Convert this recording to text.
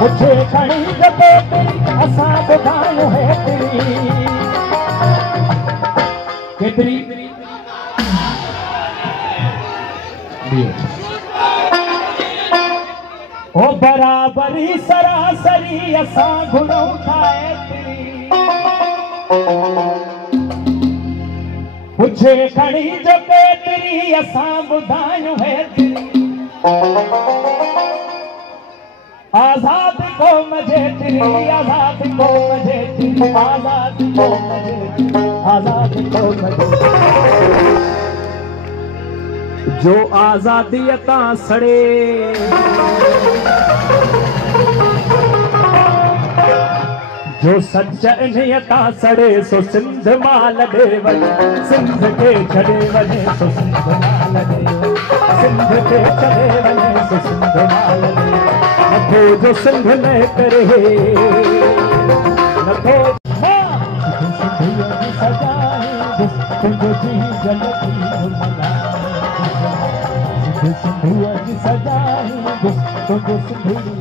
मुझे खड़ी जपे तेरी असां ॿुधायूं है तेरी केतरी ओ बराबरी सरासरी असां घुरूं ठाहे तेरी मुझे खड़ी जपे तेरी असां ॿुधायूं है तेरी आजाद को मजे तेरी आजाद को मजे तेरी आजाद को मजे आजाद को मजे जो आजादी अता सड़े जो सच नियता सड़े सो सिंध मां लॻे वञे सिंध के छॾे वञे सो सिंध मां लॻे सिंध के छॾे वञे सो सिंध मां लॻे नथो जो सिंध न करे नथो तुंहिंजी जलती सिंधुअ जी सजाई तुंहिंजो सिंधु